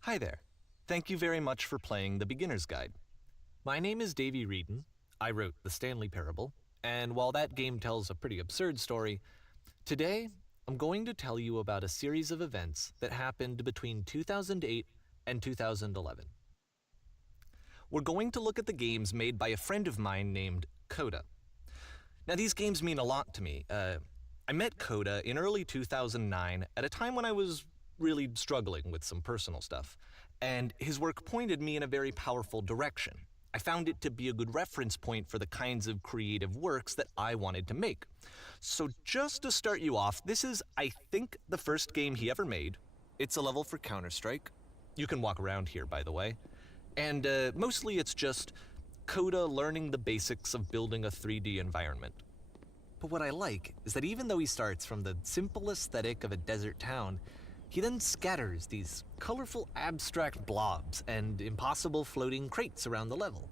Hi there. Thank you very much for playing the Beginner's Guide. My name is Davey Wreden. I wrote the Stanley Parable, and while that game tells a pretty absurd story, today I'm going to tell you about a series of events that happened between 2008 and 2011. We're going to look at the games made by a friend of mine named Coda. Now, these games mean a lot to me. I met Coda in early 2009 at a time when I was really struggling with some personal stuff, and his work pointed me in a very powerful direction. I found it to be a good reference point for the kinds of creative works that I wanted to make. So just to start you off, this is, I think, the first game he ever made. It's a level for Counter-Strike. You can walk around here, by the way. And mostly it's just Coda learning the basics of building a 3D environment. But what I like is that even though he starts from the simple aesthetic of a desert town, he then scatters these colorful abstract blobs and impossible floating crates around the level.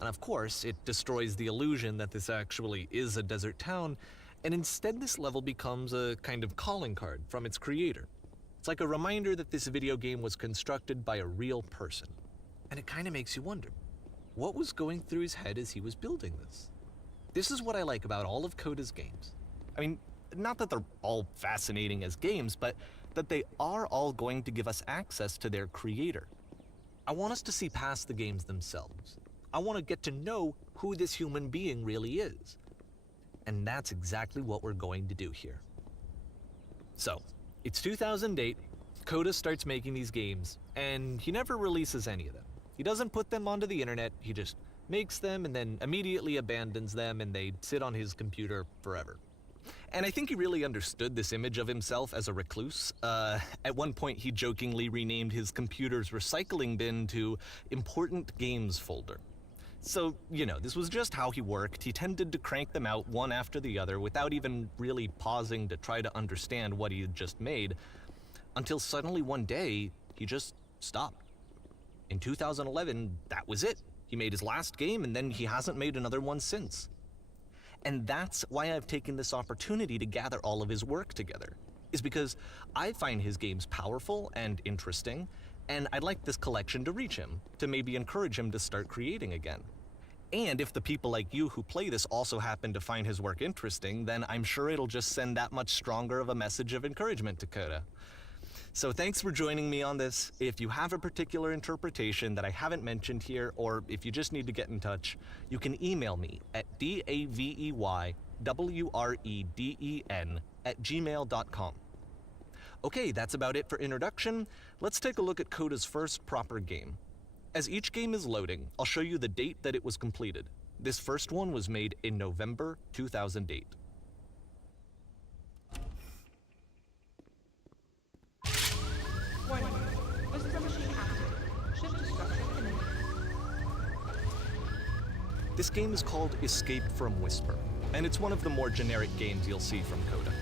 And of course, it destroys the illusion that this actually is a desert town, and instead this level becomes a kind of calling card from its creator. It's like a reminder that this video game was constructed by a real person. And it kind of makes you wonder, what was going through his head as he was building this? This is what I like about all of Coda's games. I mean, not that they're all fascinating as games, but that they are all going to give us access to their creator. I want us to see past the games themselves. I want to get to know who this human being really is. And that's exactly what we're going to do here. So, it's 2008, Coda starts making these games, and he never releases any of them. He doesn't put them onto the internet, he just makes them and then immediately abandons them, and they sit on his computer forever. And I think he really understood this image of himself as a recluse. At one point, he jokingly renamed his computer's recycling bin to Important Games Folder. So, you know, this was just how he worked. He tended to crank them out one after the other without even really pausing to try to understand what he had just made, until suddenly one day, he just stopped. In 2011, that was it. He made his last game, and then he hasn't made another one since. And that's why I've taken this opportunity to gather all of his work together, is because I find his games powerful and interesting, and I'd like this collection to reach him, to maybe encourage him to start creating again. And if the people like you who play this also happen to find his work interesting, then I'm sure it'll just send that much stronger of a message of encouragement to Coda. So thanks for joining me on this. If you have a particular interpretation that I haven't mentioned here, or if you just need to get in touch, you can email me at daveywreden@gmail.com. Okay, that's about it for introduction. Let's take a look at Coda's first proper game. As each game is loading, I'll show you the date that it was completed. This first one was made in November 2008. Warning. Whisper machine active. Shift destruction imminent. This game is called Escape from Whisper, and it's one of the more generic games you'll see from Coda.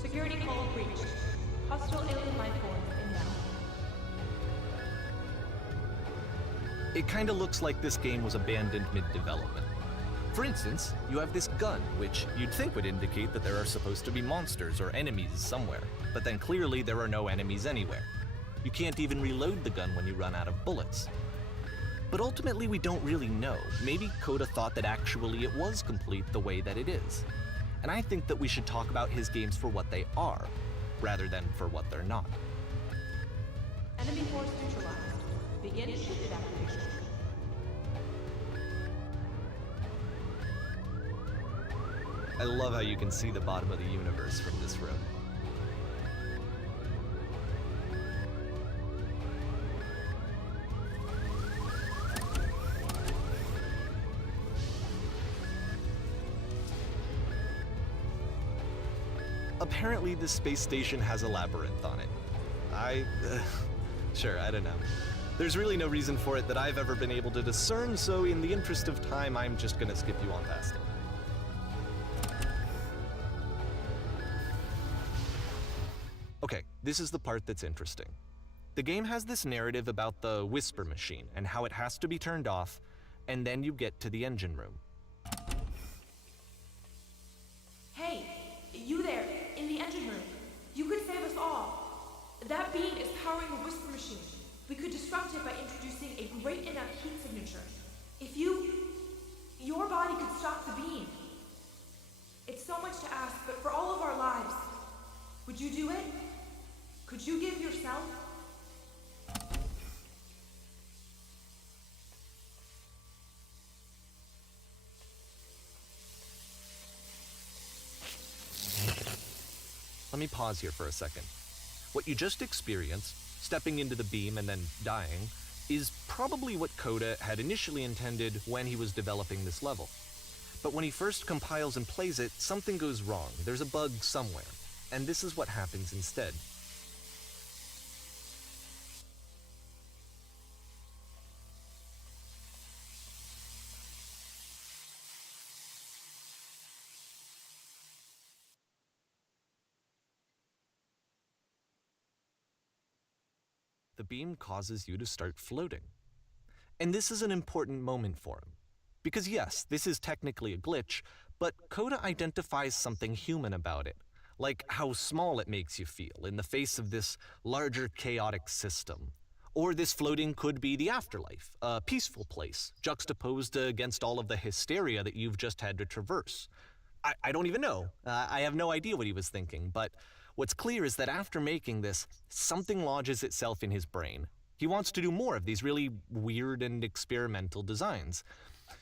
Security call breached. Hostile alien life forms inbound. It kinda looks like this game was abandoned mid-development. For instance, you have this gun, which you'd think would indicate that there are supposed to be monsters or enemies somewhere, but then clearly there are no enemies anywhere. You can't even reload the gun when you run out of bullets. But ultimately we don't really know. Maybe Coda thought that actually it was complete the way that it is. And I think that we should talk about his games for what they are, rather than for what they're not. Enemy force neutralized. Begin ship evacuation. I love how you can see the bottom of the universe from this room. Apparently, this space station has a labyrinth on it. Sure, I don't know. There's really no reason for it that I've ever been able to discern, so in the interest of time, I'm just gonna skip you on past it. Okay, this is the part that's interesting. The game has this narrative about the whisper machine and how it has to be turned off, and then you get to the engine room. Hey, you there, in the engine room. You could save us all. That beam is powering the whisper machine. We could disrupt it by introducing a great enough heat signature. If your body could stop the beam. It's so much to ask, but for all of our lives, would you do it? Could you give yourself? Let me pause here for a second. What you just experienced, stepping into the beam and then dying, is probably what Coda had initially intended when he was developing this level. But when he first compiles and plays it, something goes wrong. There's a bug somewhere, and this is what happens instead. The beam causes you to start floating. And this is an important moment for him. Because yes, this is technically a glitch, but Coda identifies something human about it, like how small it makes you feel in the face of this larger chaotic system. Or this floating could be the afterlife, a peaceful place, juxtaposed against all of the hysteria that you've just had to traverse. I don't even know. I have no idea what he was thinking, but what's clear is that after making this, something lodges itself in his brain. He wants to do more of these really weird and experimental designs.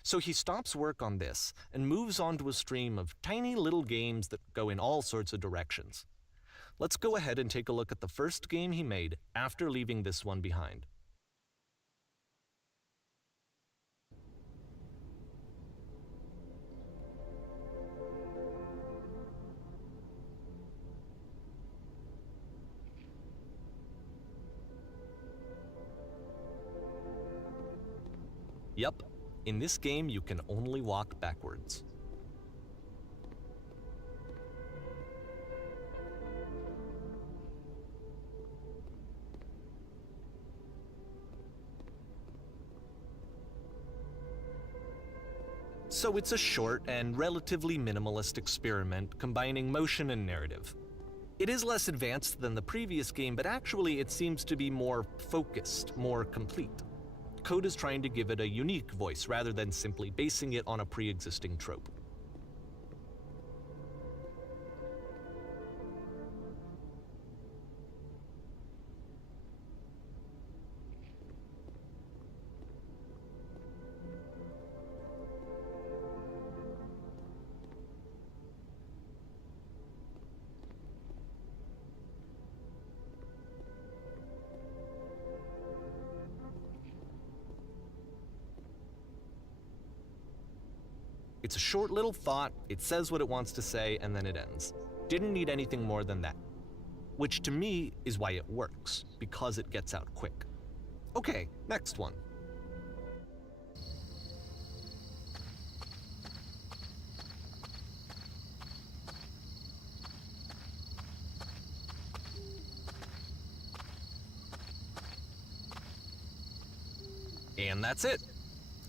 So he stops work on this and moves on to a stream of tiny little games that go in all sorts of directions. Let's go ahead and take a look at the first game he made after leaving this one behind. Yep, in this game you can only walk backwards. So it's a short and relatively minimalist experiment combining motion and narrative. It is less advanced than the previous game, but actually it seems to be more focused, more complete. Coda's trying to give it a unique voice rather than simply basing it on a pre-existing trope. It's a short little thought, it says what it wants to say, and then it ends. Didn't need anything more than that. Which to me is why it works, because it gets out quick. Okay, next one. And that's it.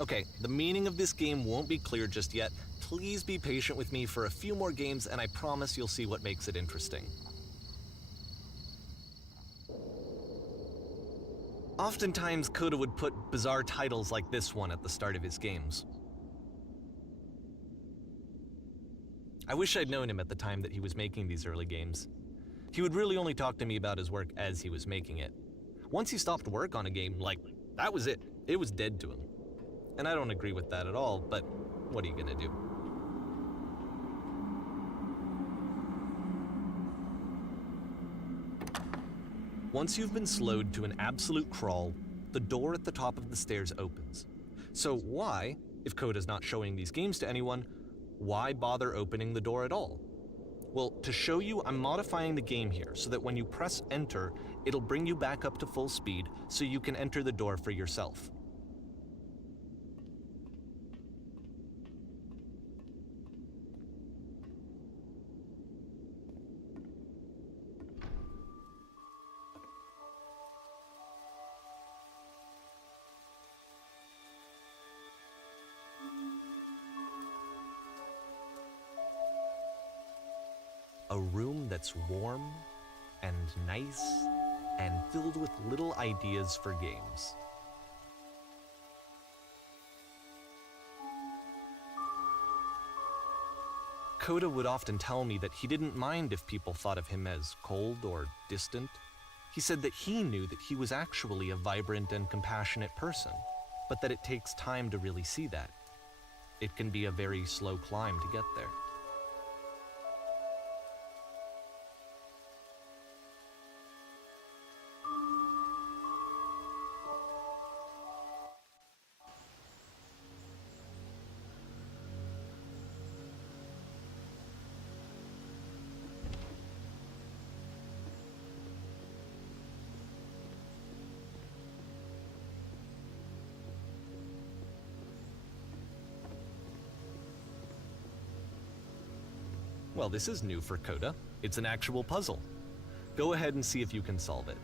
Okay, the meaning of this game won't be clear just yet. Please be patient with me for a few more games, and I promise you'll see what makes it interesting. Oftentimes, Coda would put bizarre titles like this one at the start of his games. I wish I'd known him at the time that he was making these early games. He would really only talk to me about his work as he was making it. Once he stopped work on a game, that was it. It was dead to him. And I don't agree with that at all, but what are you gonna do? Once you've been slowed to an absolute crawl, the door at the top of the stairs opens. So why, if Coda's not showing these games to anyone, why bother opening the door at all? Well, to show you, I'm modifying the game here so that when you press enter, it'll bring you back up to full speed so you can enter the door for yourself. A room that's warm and nice and filled with little ideas for games. Coda would often tell me that he didn't mind if people thought of him as cold or distant. He said that he knew that he was actually a vibrant and compassionate person, but that it takes time to really see that. It can be a very slow climb to get there. Well, this is new for Coda. It's an actual puzzle. Go ahead and see if you can solve it.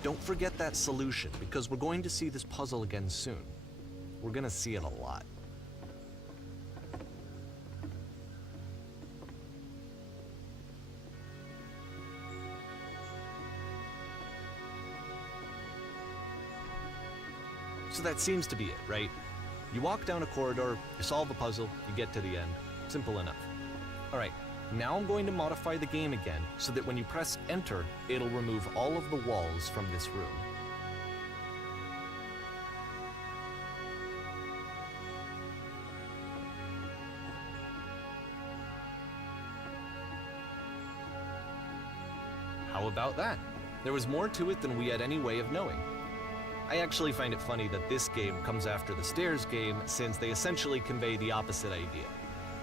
Don't forget that solution, because we're going to see this puzzle again soon. We're gonna see it a lot. So that seems to be it, right? You walk down a corridor, you solve a puzzle, you get to the end. Simple enough. All right. Now I'm going to modify the game again so that when you press enter, it'll remove all of the walls from this room. How about that? There was more to it than we had any way of knowing. I actually find it funny that this game comes after the stairs game, since they essentially convey the opposite idea.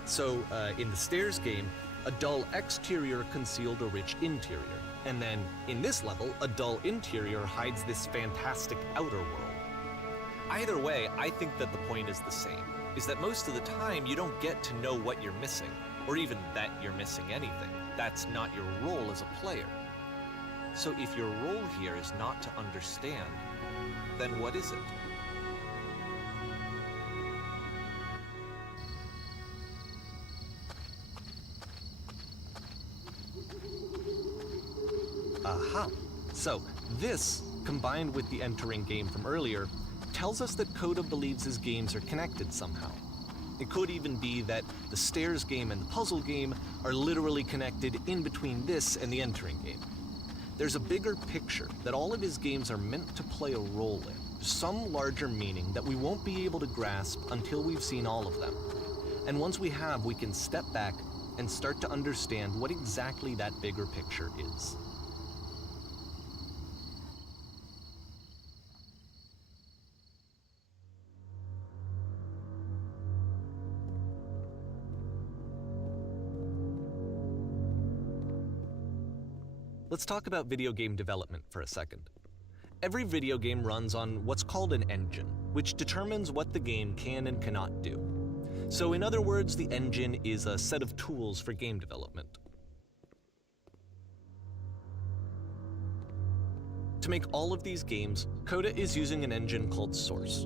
So, in the stairs game, a dull exterior concealed a rich interior. And then, in this level, a dull interior hides this fantastic outer world. Either way, I think that the point is the same, is that most of the time you don't get to know what you're missing, or even that you're missing anything. That's not your role as a player. So if your role here is not to understand, then what is it? Aha! So, this, combined with the entering game from earlier, tells us that Coda believes his games are connected somehow. It could even be that the stairs game and the puzzle game are literally connected in between this and the entering game. There's a bigger picture that all of his games are meant to play a role in, some larger meaning that we won't be able to grasp until we've seen all of them. And once we have, we can step back and start to understand what exactly that bigger picture is. Let's talk about video game development for a second. Every video game runs on what's called an engine, which determines what the game can and cannot do. So in other words, the engine is a set of tools for game development. To make all of these games, Coda is using an engine called Source.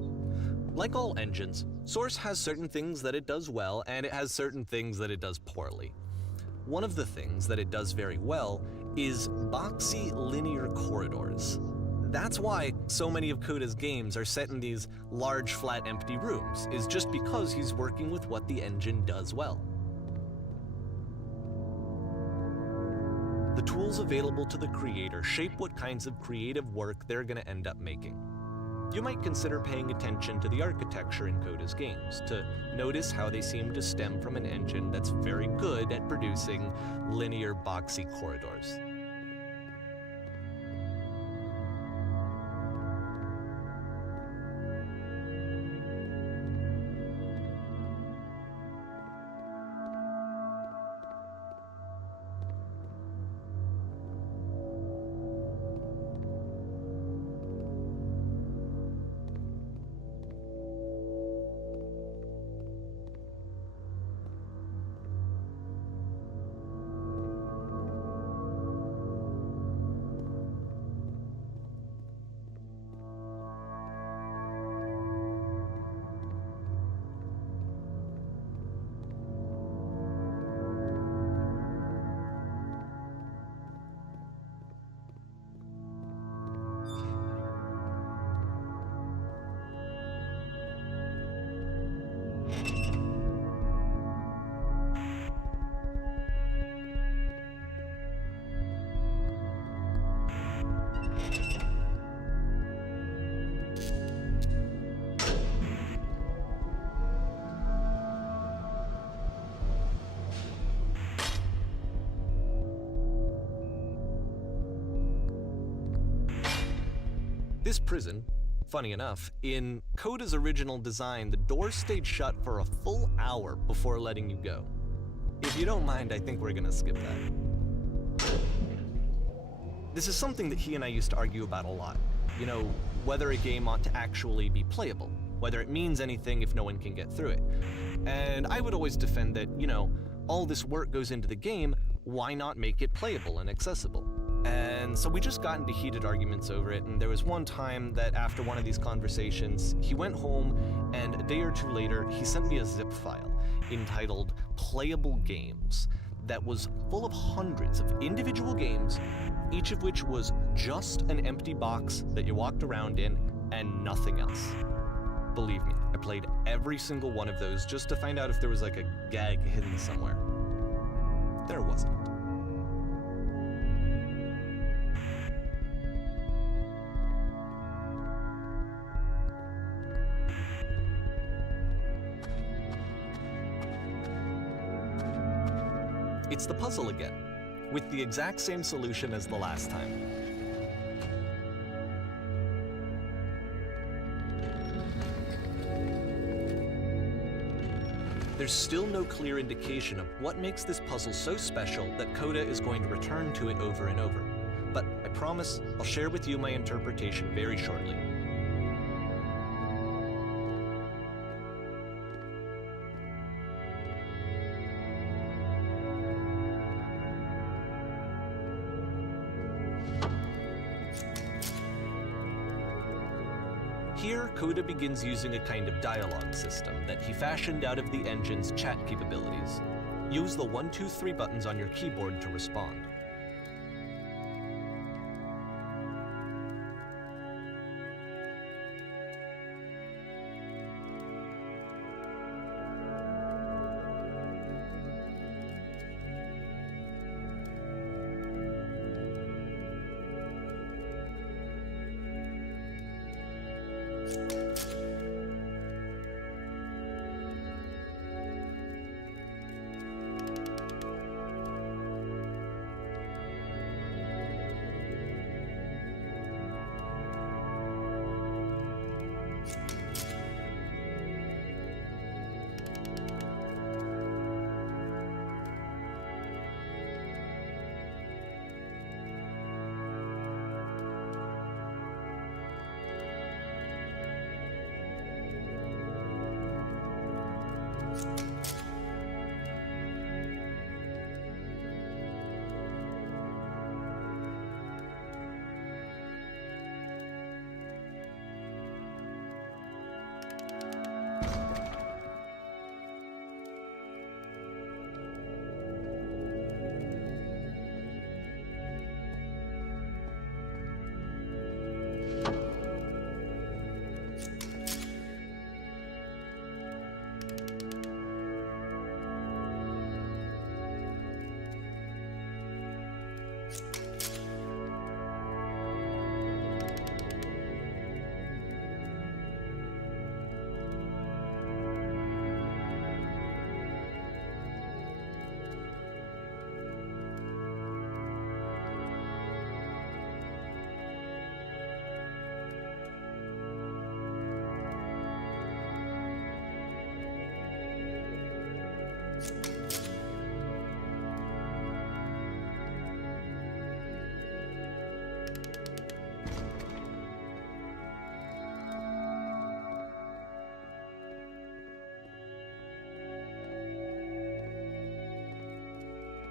Like all engines, Source has certain things that it does well, and it has certain things that it does poorly. One of the things that it does very well is boxy linear corridors. That's why so many of Coda's games are set in these large, flat, empty rooms, is just because he's working with what the engine does well. The tools available to the creator shape what kinds of creative work they're going to end up making. You might consider paying attention to the architecture in Coda's games, to notice how they seem to stem from an engine that's very good at producing linear, boxy corridors. This prison, funny enough, in Coda's original design, the doors stayed shut for a full hour before letting you go. If you don't mind, I think we're gonna skip that. This is something that he and I used to argue about a lot. You know, whether a game ought to actually be playable, whether it means anything if no one can get through it. And I would always defend that, you know, all this work goes into the game, why not make it playable and accessible? And so we just got into heated arguments over it, and there was one time that after one of these conversations, he went home, and a day or two later, he sent me a zip file entitled Playable Games that was full of hundreds of individual games, each of which was just an empty box that you walked around in and nothing else. Believe me, I played every single one of those just to find out if there was like a gag hidden somewhere. There wasn't. It's the puzzle again, with the exact same solution as the last time. There's still no clear indication of what makes this puzzle so special that Coda is going to return to it over and over. But I promise I'll share with you my interpretation very shortly. Here, Coda begins using a kind of dialogue system that he fashioned out of the engine's chat capabilities. Use the 1, 2, 3 buttons on your keyboard to respond.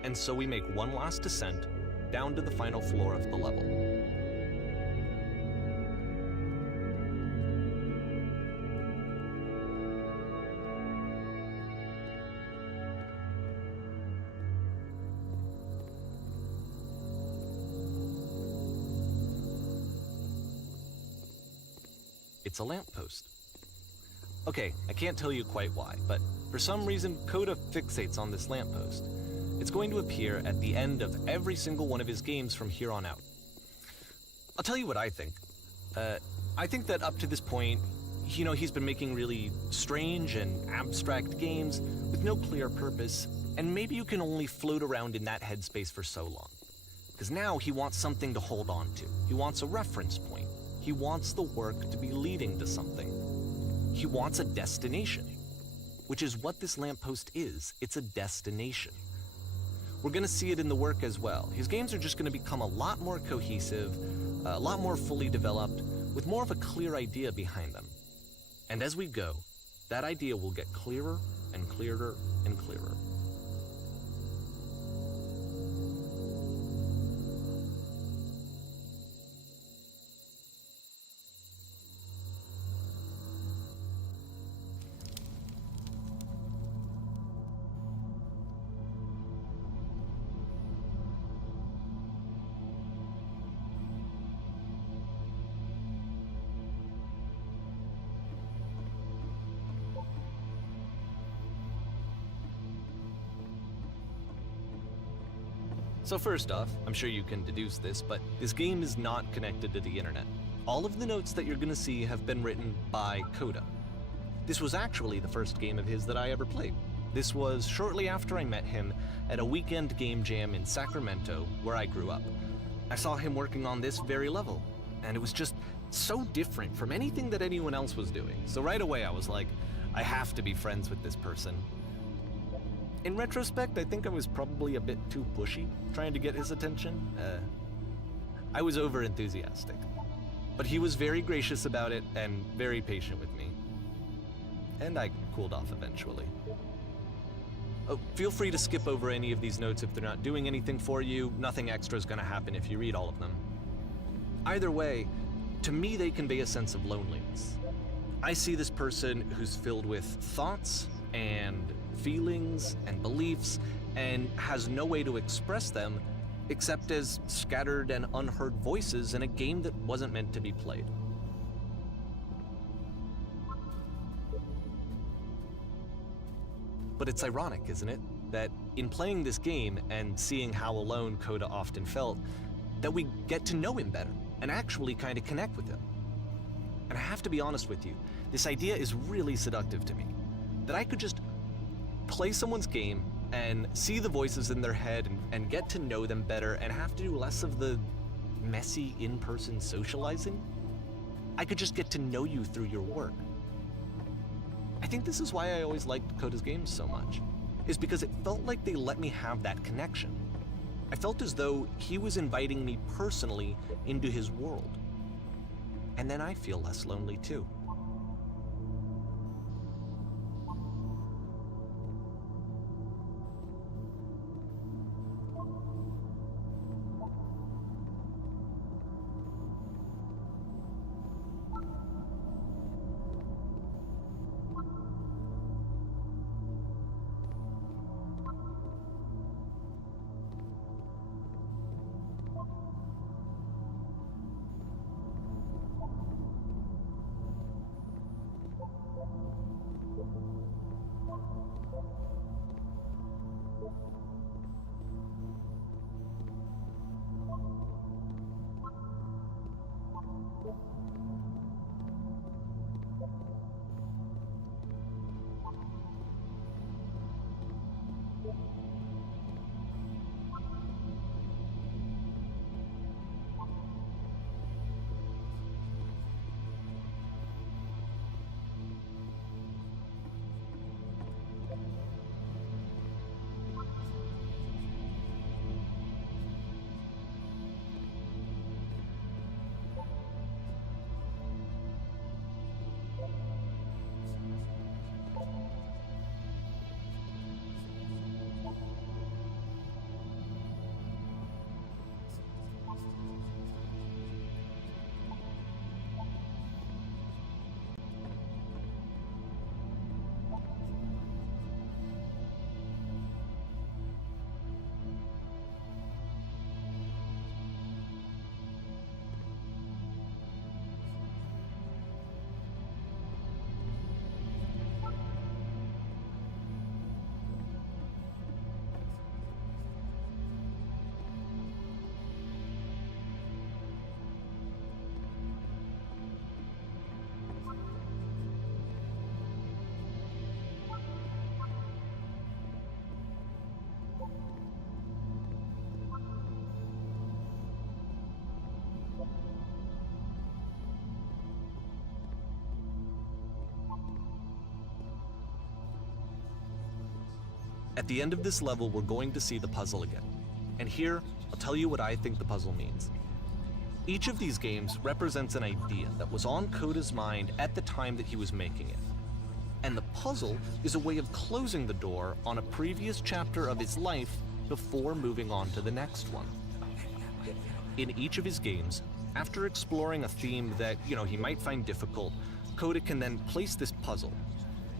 and so we make one last descent down to the final floor of the level. It's a lamppost. Okay, I can't tell you quite why, but for some reason, Coda fixates on this lamppost. It's going to appear at the end of every single one of his games from here on out. I'll tell you what I think. I think that up to this point, he's been making really strange and abstract games with no clear purpose, and maybe you can only float around in that headspace for so long. Because now he wants something to hold on to. He wants a reference point. He wants the work to be leading to something. He wants a destination, which is what this lamppost is. It's a destination. We're going to see it in the work as well. His games are just going to become a lot more cohesive, a lot more fully developed, with more of a clear idea behind them. And as we go, that idea will get clearer and clearer and clearer. So first off, I'm sure you can deduce this, but this game is not connected to the internet. All of the notes that you're gonna see have been written by Coda. This was actually the first game of his that I ever played. This was shortly after I met him at a weekend game jam in Sacramento, where I grew up. I saw him working on this very level, and it was just so different from anything that anyone else was doing. So right away I was like, I have to be friends with this person. In retrospect, I think I was probably a bit too pushy, trying to get his attention. I was over-enthusiastic. But he was very gracious about it and very patient with me. And I cooled off eventually. Oh, feel free to skip over any of these notes if they're not doing anything for you. Nothing extra is going to happen if you read all of them. Either way, to me they convey a sense of loneliness. I see this person who's filled with thoughts and feelings and beliefs and has no way to express them except as scattered and unheard voices in a game that wasn't meant to be played. But it's ironic, isn't it, that in playing this game and seeing how alone Coda often felt, that we get to know him better and actually kind of connect with him. And I have to be honest with you, this idea is really seductive to me, that I could just play someone's game and see the voices in their head and get to know them better and have to do less of the messy in-person socializing. I could just get to know you through your work. I think this is why I always liked Coda's games so much, is because it felt like they let me have that connection. I felt as though he was inviting me personally into his world. And then I feel less lonely too. At the end of this level, we're going to see the puzzle again. And here, I'll tell you what I think the puzzle means. Each of these games represents an idea that was on Coda's mind at the time that he was making it. And the puzzle is a way of closing the door on a previous chapter of his life before moving on to the next one. In each of his games, after exploring a theme that, he might find difficult, Coda can then place this puzzle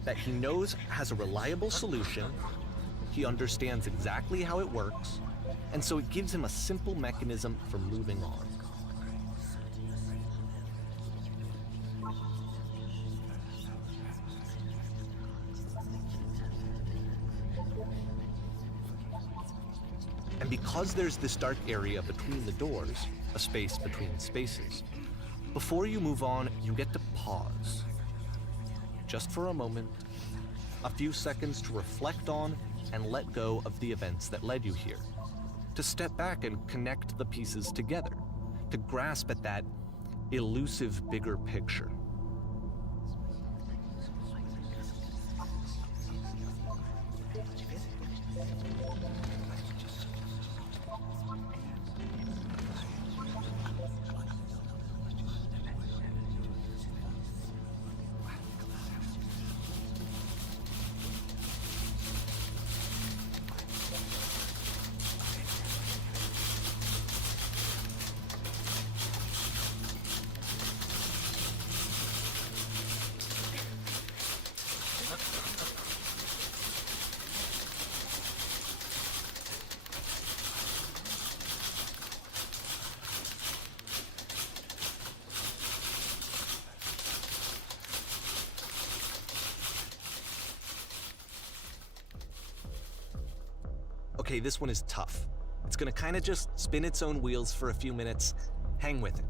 that he knows has a reliable solution, he understands exactly how it works, and so it gives him a simple mechanism for moving on. And because there's this dark area between the doors, a space between spaces, before you move on, you get to pause. Just for a moment, a few seconds to reflect on and let go of the events that led you here. To step back and connect the pieces together. To grasp at that elusive bigger picture. Okay, this one is tough. It's gonna kind of just spin its own wheels for a few minutes. Hang with it.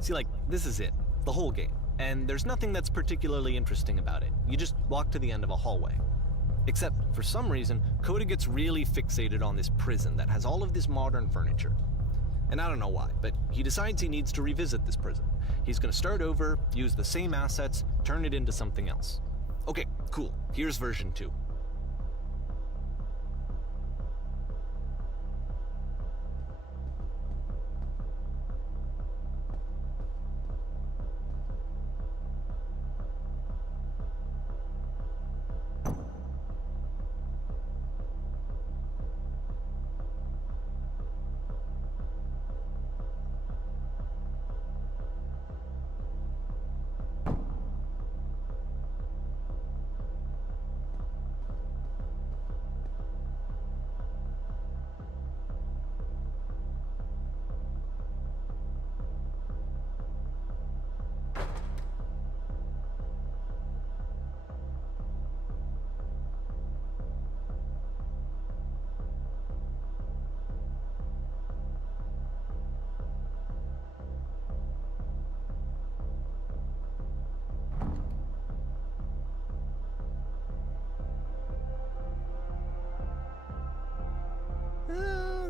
See, this is it, the whole game. And there's nothing that's particularly interesting about it. You just walk to the end of a hallway. Except, for some reason, Coda gets really fixated on this prison that has all of this modern furniture. And I don't know why, but he decides he needs to revisit this prison. He's gonna start over, use the same assets, turn it into something else. Okay, cool, here's version 2.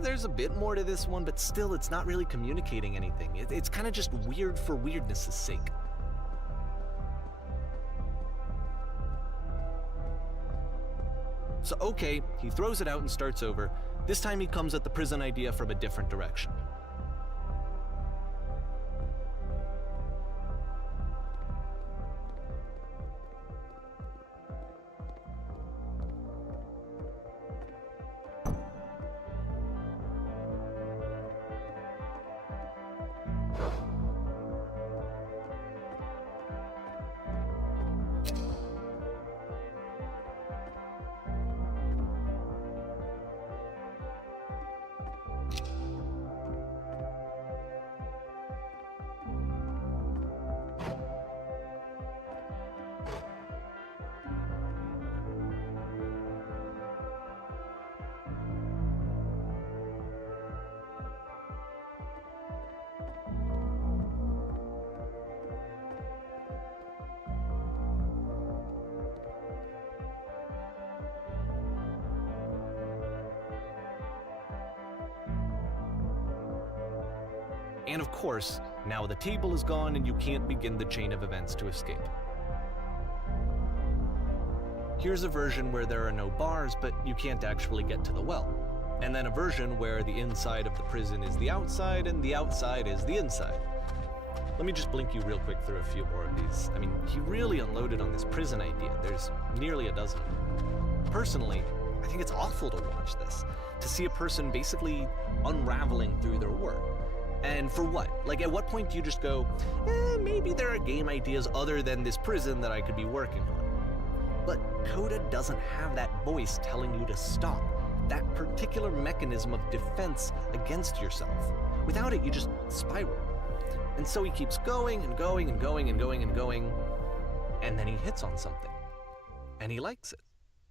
There's a bit more to this one, but still it's not really communicating anything. It's kind of just weird for weirdness' sake. So okay, he throws it out and starts over. This time he comes at the prison idea from a different direction. And of course, now the table is gone and you can't begin the chain of events to escape. Here's a version where there are no bars, but you can't actually get to the well. And then a version where the inside of the prison is the outside and the outside is the inside. Let me just blink you real quick through a few more of these. I mean, he really unloaded on this prison idea. There's nearly a dozen of them. Personally, I think it's awful to watch this, to see a person basically unraveling through their work. And for what? Like, at what point do you just go, maybe there are game ideas other than this prison that I could be working on? But Coda doesn't have that voice telling you to stop, that particular mechanism of defense against yourself. Without it, you just spiral. And so he keeps going and going and going and going and going, and then he hits on something. And he likes it.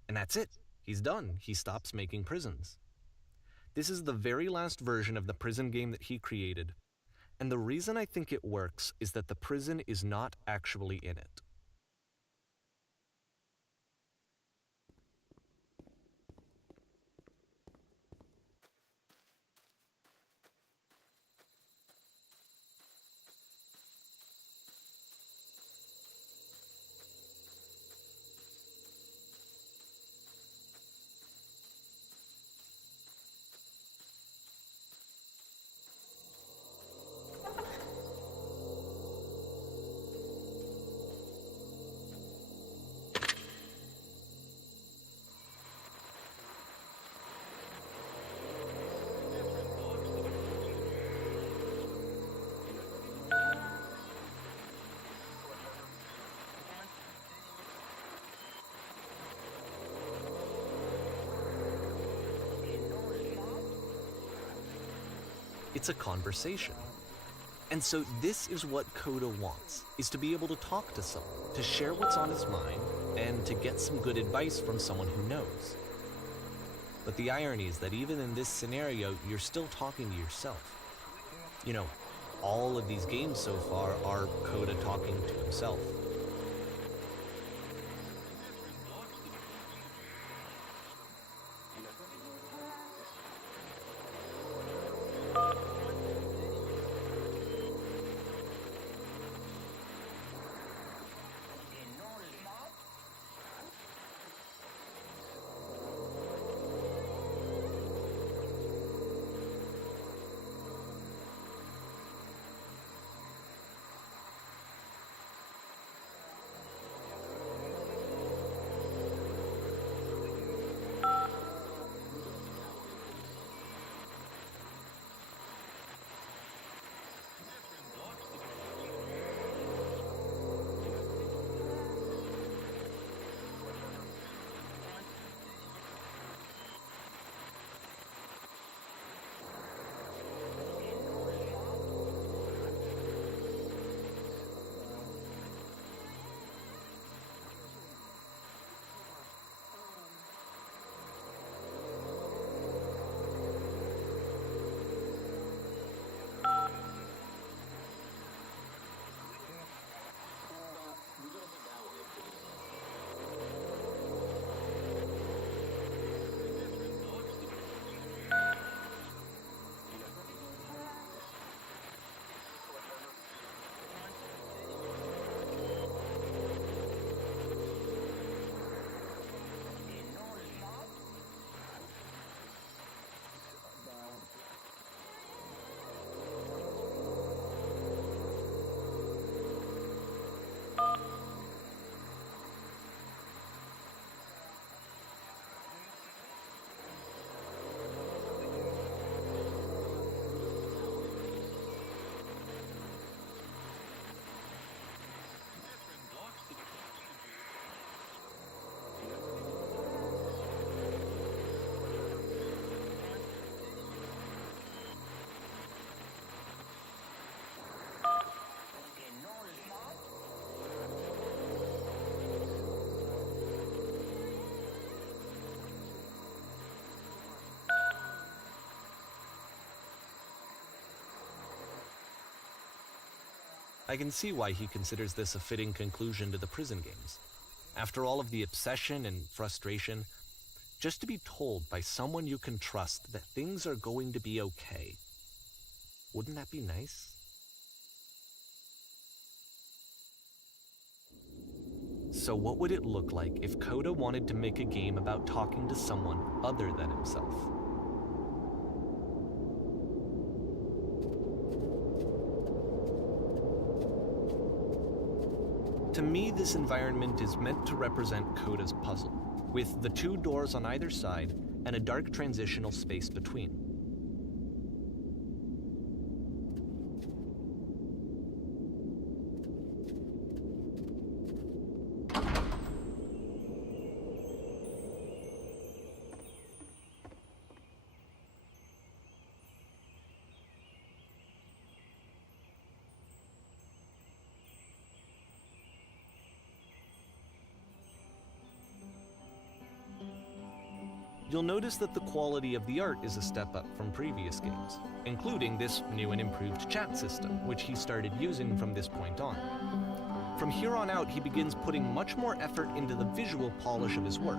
And that's it. He's done. He stops making prisons. This is the very last version of the prison game that he created. And the reason I think it works is that the prison is not actually in it. It's a conversation. And so this is what Coda wants, is to be able to talk to someone, to share what's on his mind, and to get some good advice from someone who knows. But the irony is that even in this scenario, you're still talking to yourself. You know, all of these games so far are Coda talking to himself. I can see why he considers this a fitting conclusion to the prison games. After all of the obsession and frustration, just to be told by someone you can trust that things are going to be okay. Wouldn't that be nice? So what would it look like if Coda wanted to make a game about talking to someone other than himself? To me, this environment is meant to represent Coda's puzzle, with the two doors on either side and a dark transitional space between. You'll notice that the quality of the art is a step up from previous games, including this new and improved chat system, which he started using from this point on. From here on out, he begins putting much more effort into the visual polish of his work,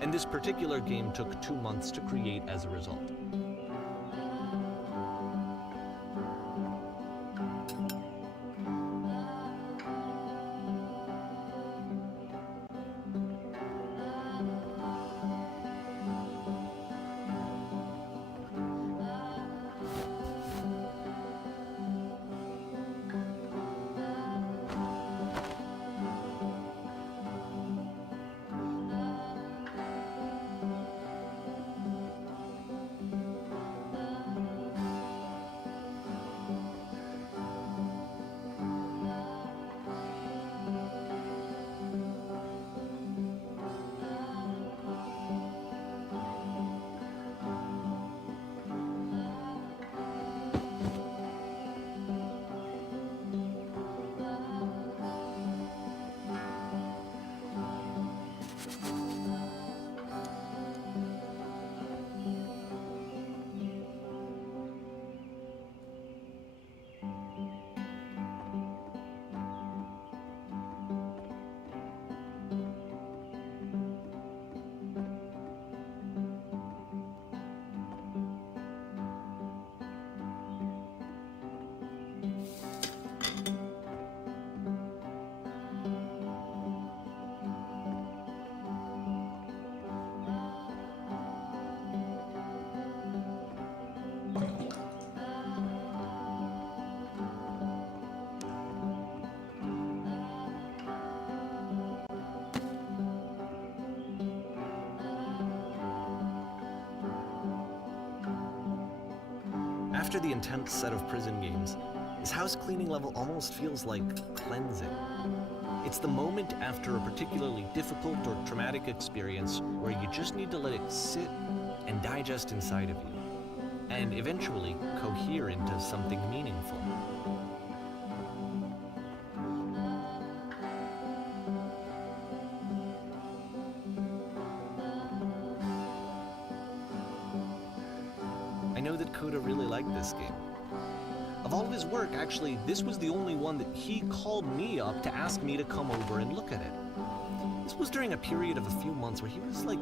and this particular game took 2 months to create as a result. After the intense set of prison games, this house cleaning level almost feels like cleansing. It's the moment after a particularly difficult or traumatic experience where you just need to let it sit and digest inside of you, and eventually cohere into something meaningful. I know that Coda really liked this game. Of all of his work, actually, this was the only one that he called me up to ask me to come over and look at it. This was during a period of a few months where he was like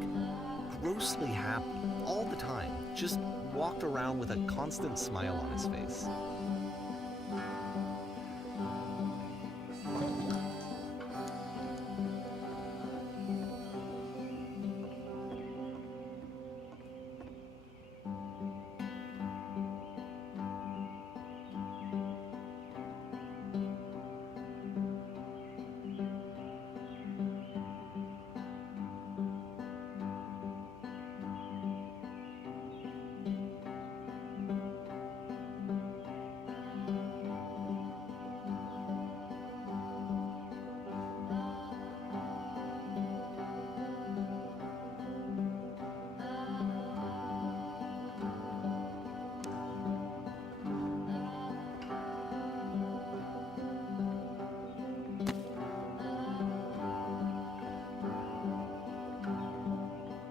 grossly happy all the time, just walked around with a constant smile on his face.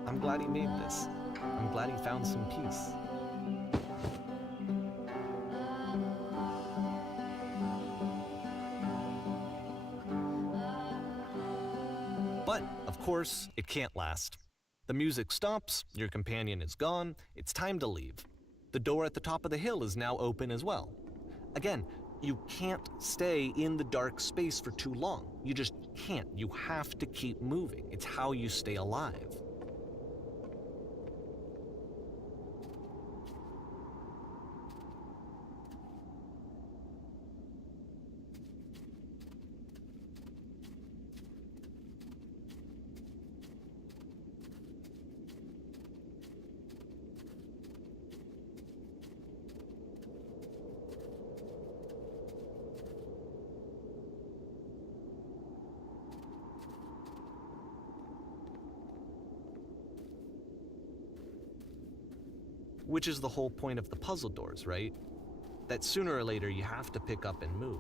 I'm glad he made this. I'm glad he found some peace. But, of course, it can't last. The music stops, your companion is gone, it's time to leave. The door at the top of the hill is now open as well. Again, you can't stay in the dark space for too long. You just can't. You have to keep moving. It's how you stay alive. Which is the whole point of the puzzle doors, right? That sooner or later you have to pick up and move.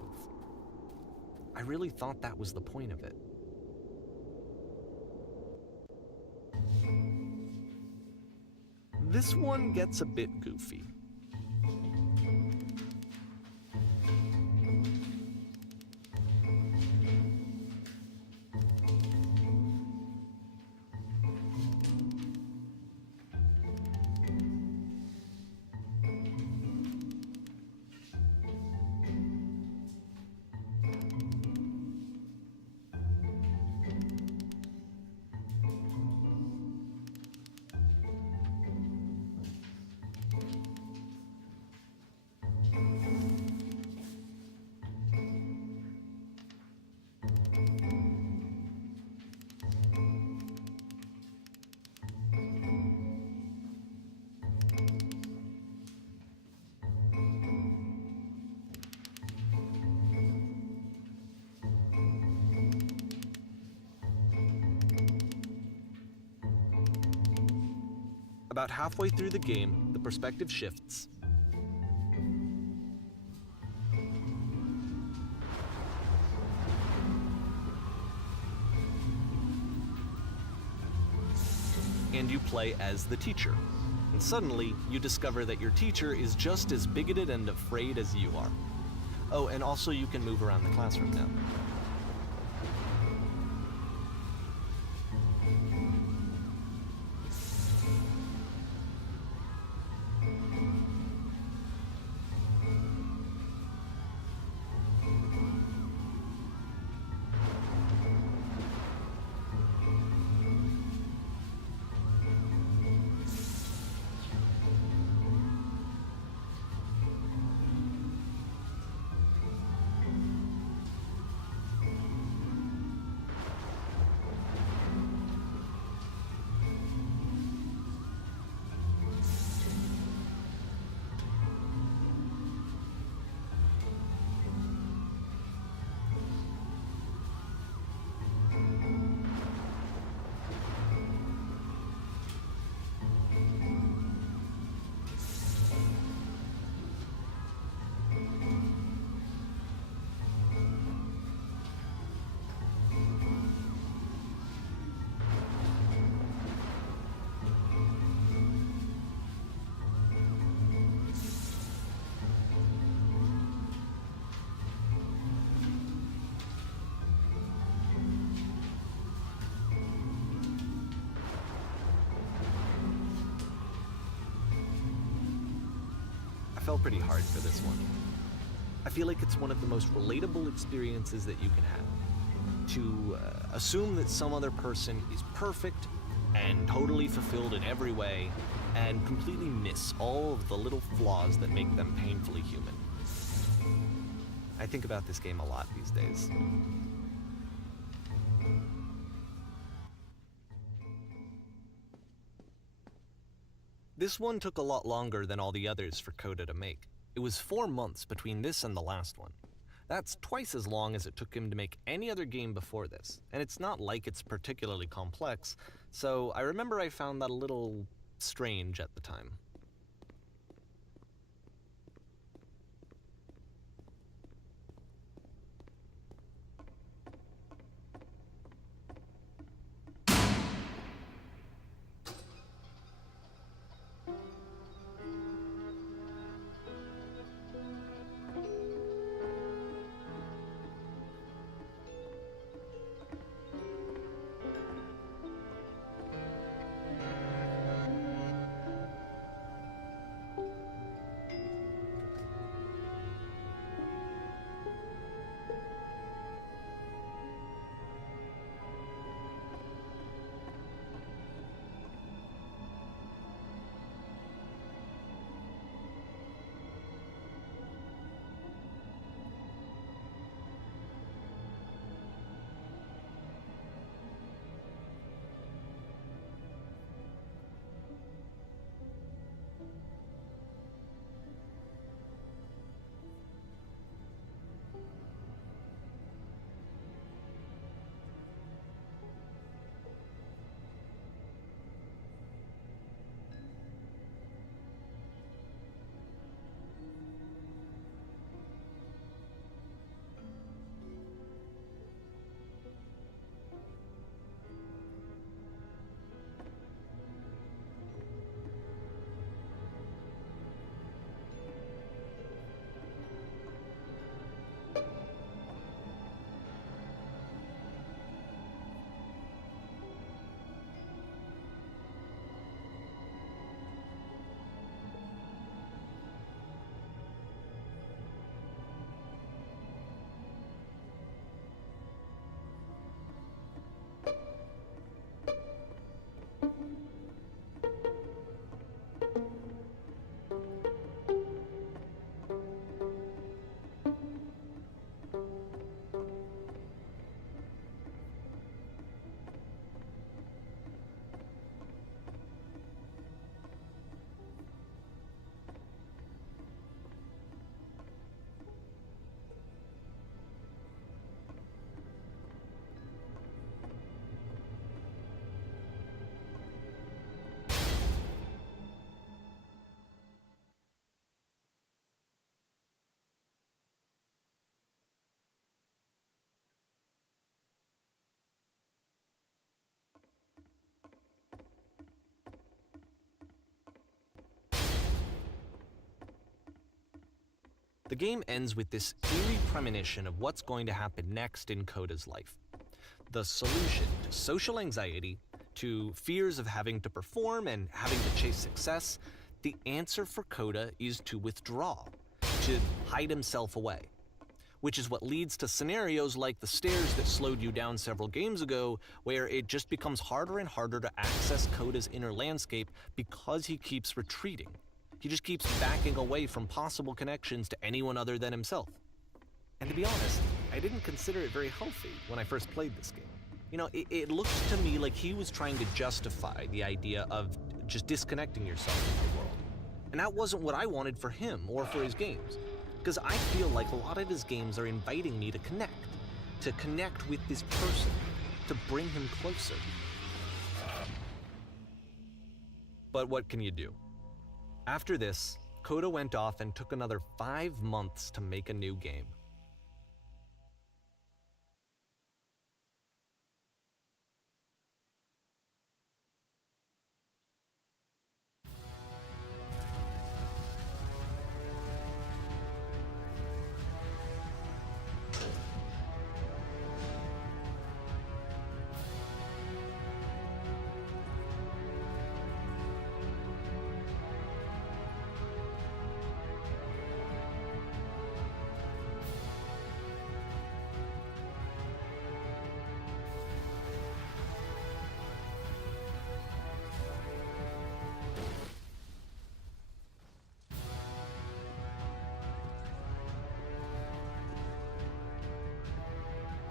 I really thought that was the point of it. This one gets a bit goofy. About halfway through the game, the perspective shifts. And you play as the teacher. And suddenly, you discover that your teacher is just as bigoted and afraid as you are. Oh, and also you can move around the classroom now. I fell pretty hard for this one. I feel like it's one of the most relatable experiences that you can have. To assume that some other person is perfect and totally fulfilled in every way, and completely miss all of the little flaws that make them painfully human. I think about this game a lot these days. This one took a lot longer than all the others for Coda to make. It was 4 months between this and the last one. That's twice as long as it took him to make any other game before this, and it's not like it's particularly complex, so I remember I found that a little strange at the time. The game ends with this eerie premonition of what's going to happen next in Coda's life. The solution to social anxiety, to fears of having to perform and having to chase success, the answer for Coda is to withdraw, to hide himself away. Which is what leads to scenarios like the stairs that slowed you down several games ago, where it just becomes harder and harder to access Coda's inner landscape because he keeps retreating. He just keeps backing away from possible connections to anyone other than himself. And to be honest, I didn't consider it very healthy when I first played this game. You know, it looked to me like he was trying to justify the idea of just disconnecting yourself from the world. And that wasn't what I wanted for him or for his games. Because I feel like a lot of his games are inviting me to connect with this person, to bring him closer. But what can you do? After this, Coda went off and took another 5 months to make a new game.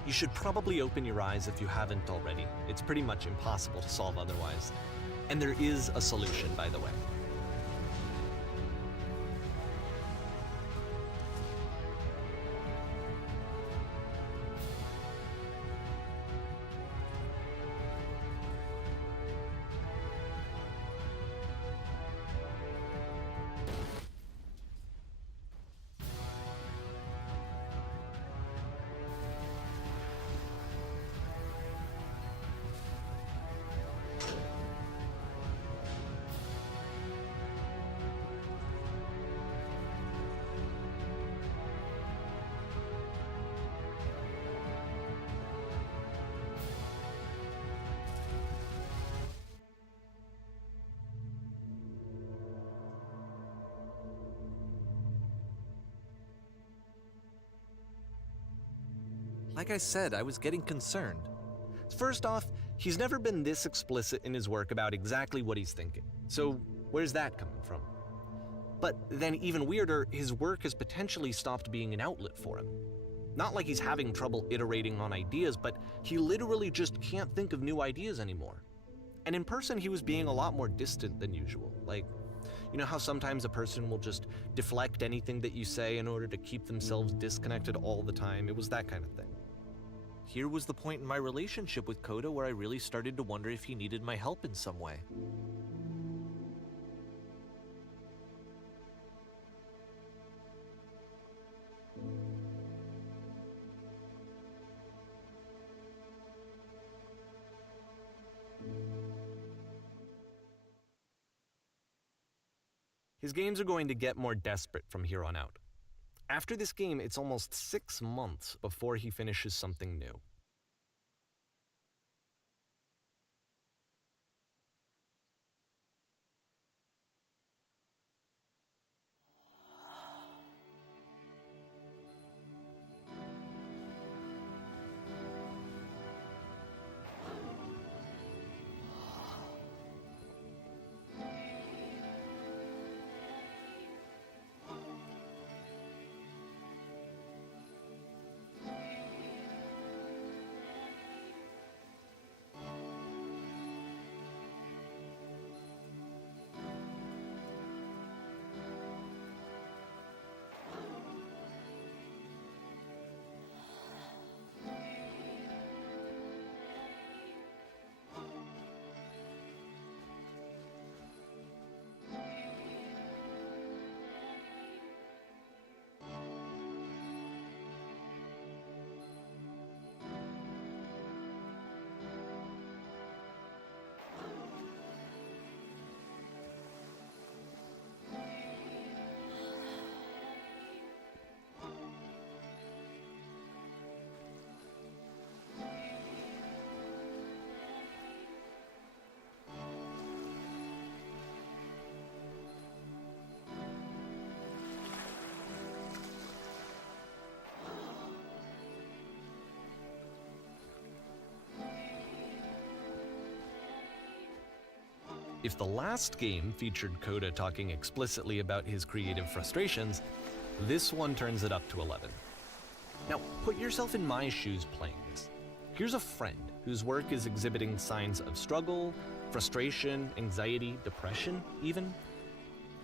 You should probably open your eyes if you haven't already. It's pretty much impossible to solve otherwise. And there is a solution, by the way. Like I said, I was getting concerned. First off, he's never been this explicit in his work about exactly what he's thinking. So where's that coming from? But then even weirder, his work has potentially stopped being an outlet for him. Not like he's having trouble iterating on ideas, but he literally just can't think of new ideas anymore. And in person, he was being a lot more distant than usual. Like, you know how sometimes a person will just deflect anything that you say in order to keep themselves disconnected all the time? It was that kind of thing. Here was the point in my relationship with Coda where I really started to wonder if he needed my help in some way. His games are going to get more desperate from here on out. After this game, it's almost 6 months before he finishes something new. If the last game featured Coda talking explicitly about his creative frustrations, this one turns it up to 11. Now, put yourself in my shoes playing this. Here's a friend whose work is exhibiting signs of struggle, frustration, anxiety, depression even,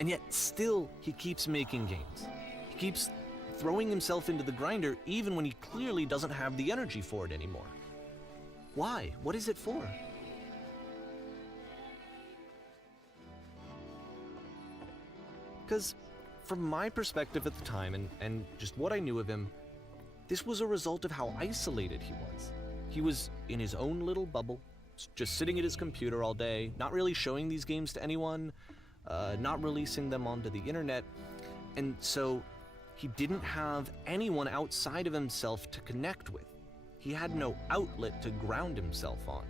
and yet still he keeps making games. He keeps throwing himself into the grinder even when he clearly doesn't have the energy for it anymore. Why? What is it for? Because from my perspective at the time and just what I knew of him, this was a result of how isolated he was. He was in his own little bubble, just sitting at his computer all day, not really showing these games to anyone, not releasing them onto the internet, and so he didn't have anyone outside of himself to connect with. He had no outlet to ground himself on.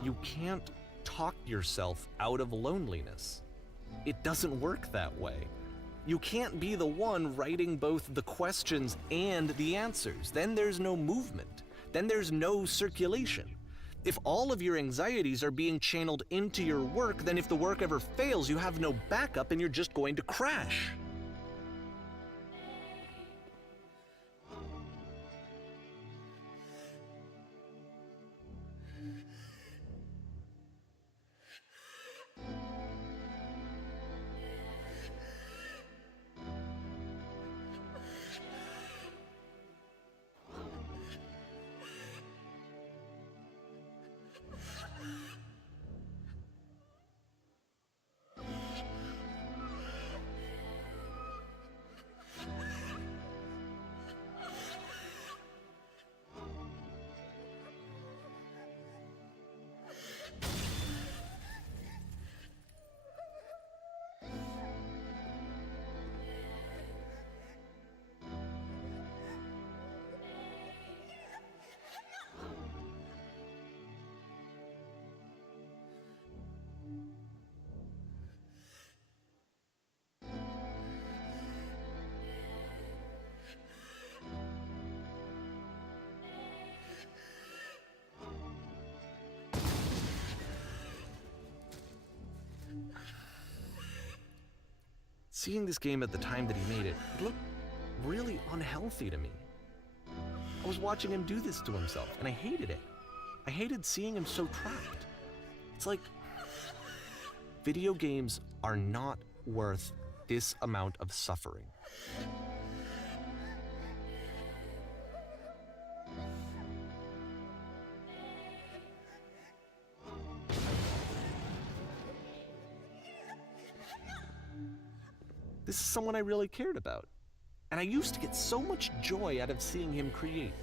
You can't talk yourself out of loneliness. It doesn't work that way. You can't be the one writing both the questions and the answers. Then there's no movement. Then there's no circulation. If all of your anxieties are being channeled into your work, then if the work ever fails, you have no backup and you're just going to crash. Seeing this game at the time that he made it, it looked really unhealthy to me. I was watching him do this to himself, and I hated it. I hated seeing him so trapped. It's like, video games are not worth this amount of suffering. This is someone I really cared about. And I used to get so much joy out of seeing him create.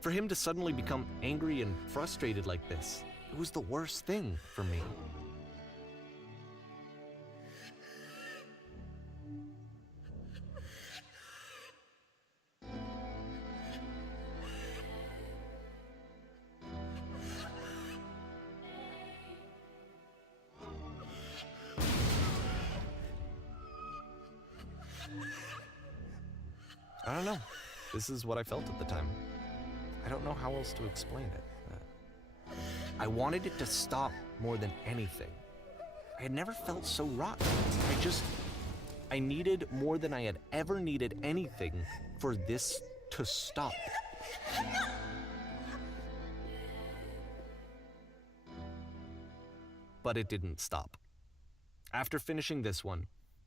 For him to suddenly become angry and frustrated like this, it was the worst thing for me. I don't know. This is what I felt at the time. I don't know how else to explain it. I wanted it to stop more than anything. I had never felt so rotten. I needed more than I had ever needed anything for this to stop. But it didn't stop. After finishing this one,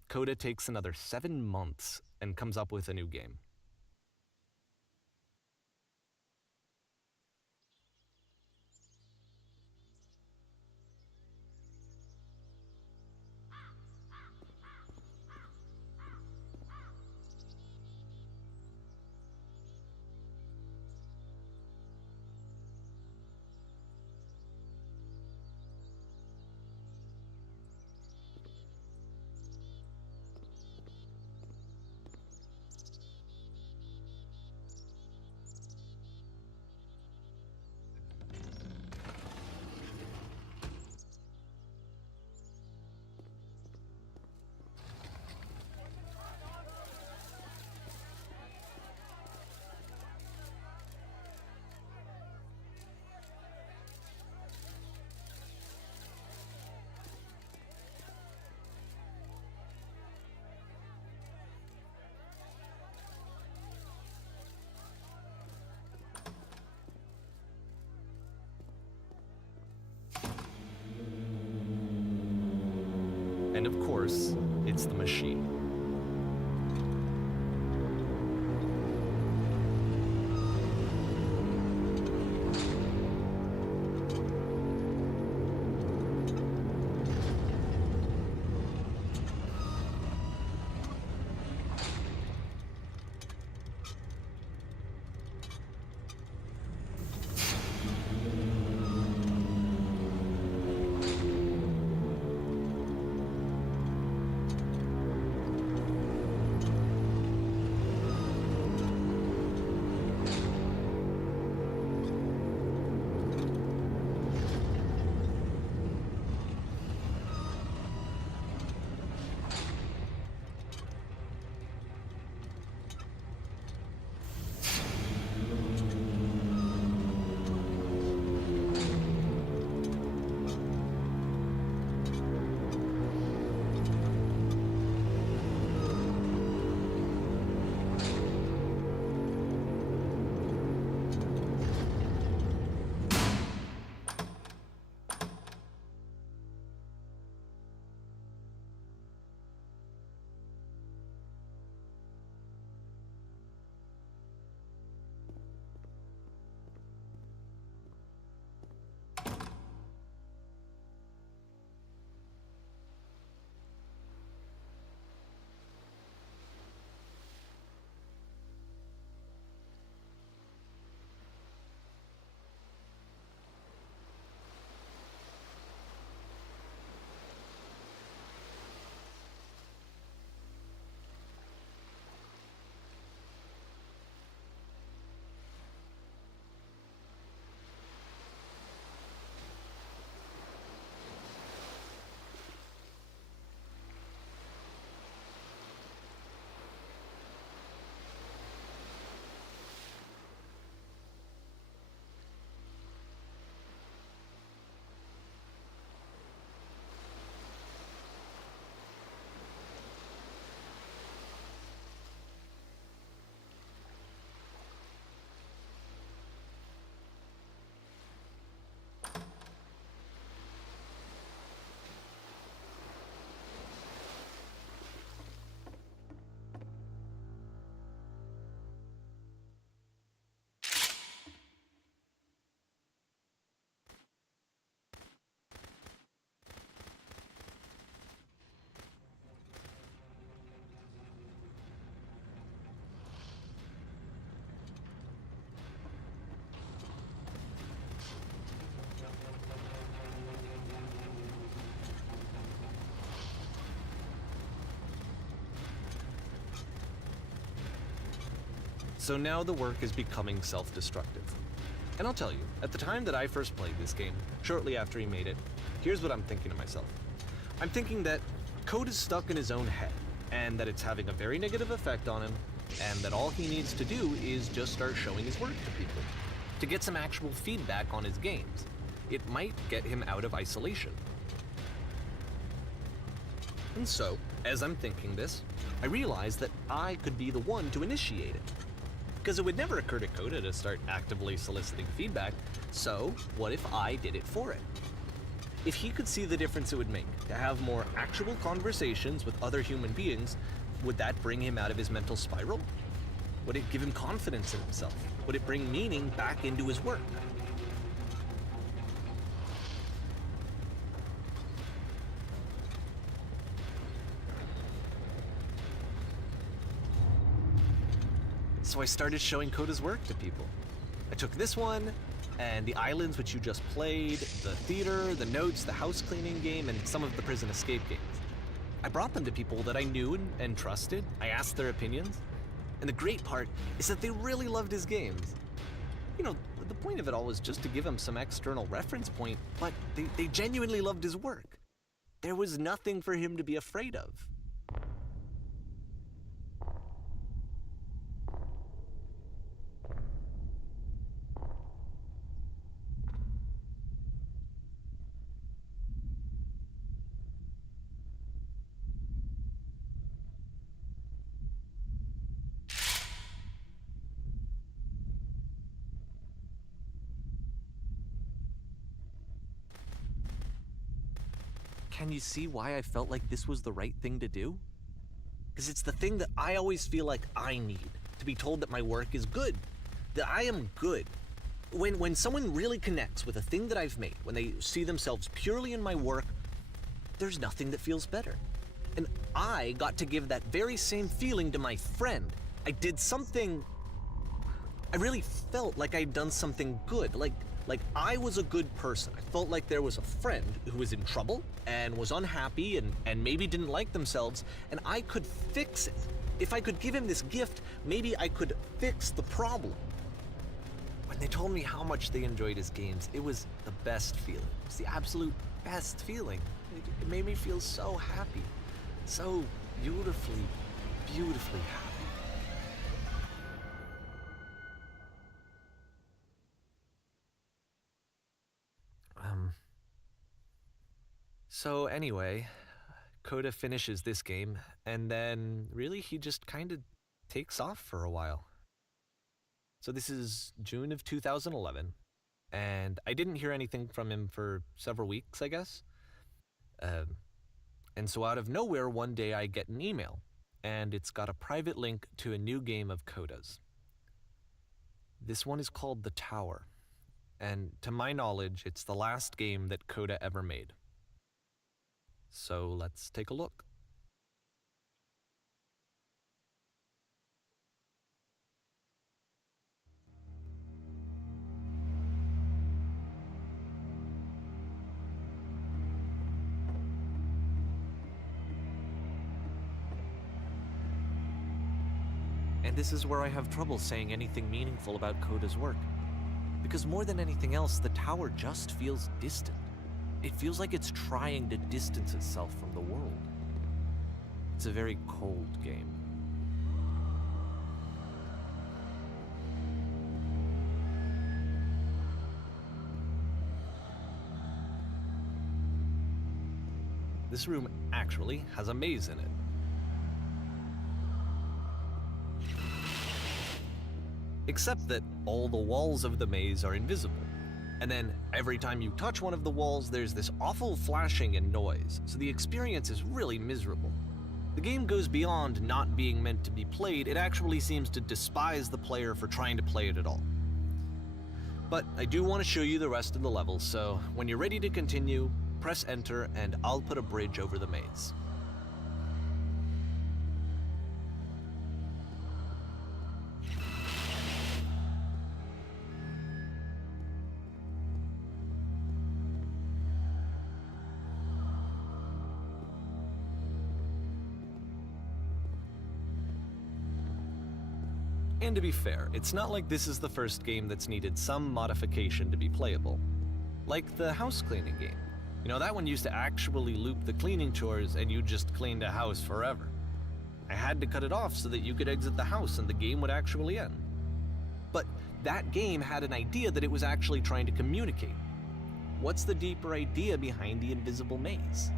Coda takes another 7 months and comes up with a new game. And of course, it's the machine. So now the work is becoming self-destructive. And I'll tell you, at the time that I first played this game, shortly after he made it, here's what I'm thinking to myself. I'm thinking that Code is stuck in his own head, and that it's having a very negative effect on him, and that all he needs to do is just start showing his work to people, to get some actual feedback on his games. It might get him out of isolation. And so, as I'm thinking this, I realize that I could be the one to initiate it. Because it would never occur to Coda to start actively soliciting feedback, so what if I did it for it? If he could see the difference it would make to have more actual conversations with other human beings, would that bring him out of his mental spiral? Would it give him confidence in himself? Would it bring meaning back into his work? So I started showing Coda's work to people. I took this one, and the islands which you just played, the theater, the notes, the house cleaning game, and some of the prison escape games. I brought them to people that I knew and trusted. I asked their opinions. And the great part is that they really loved his games. You know, the point of it all was just to give him some external reference point, but they genuinely loved his work. There was nothing for him to be afraid of. can you see why I felt like this was the right thing to do? Because it's the thing that I always feel like I need, to be told that my work is good, that I am good. When someone really connects with a thing that I've made, when they see themselves purely in my work, there's nothing that feels better. And I got to give that very same feeling to my friend. I did something, I really felt like I'd done something good, like I was a good person. I felt like there was a friend who was in trouble and was unhappy and maybe didn't like themselves, and I could fix it. If I could give him this gift, maybe I could fix the problem. When they told me how much they enjoyed his games, it was the best feeling. It was the absolute best feeling. It made me feel so happy, so beautifully, beautifully happy. So anyway, Coda finishes this game, and then really he just kind of takes off for a while. So this is June of 2011, and I didn't hear anything from him for several weeks, I guess. And so out of nowhere, one day I get an email, and it's got a private link to a new game of Coda's. This one is called The Tower, and to my knowledge, it's the last game that Coda ever made. So let's take a look. And this is where I have trouble saying anything meaningful about Coda's work. Because more than anything else, The Tower just feels distant. It feels like it's trying to distance itself from the world. It's a very cold game. This room actually has a maze in it. Except that all the walls of the maze are invisible. And then every time you touch one of the walls, there's this awful flashing and noise, so the experience is really miserable. The game goes beyond not being meant to be played, it actually seems to despise the player for trying to play it at all. But I do want to show you the rest of the levels, so when you're ready to continue, press enter and I'll put a bridge over the maze. And to be fair, it's not like this is the first game that's needed some modification to be playable. Like the house cleaning game. You know, that one used to actually loop the cleaning chores and you just cleaned a house forever. I had to cut it off so that you could exit the house and the game would actually end. But that game had an idea that it was actually trying to communicate. What's the deeper idea behind the invisible maze?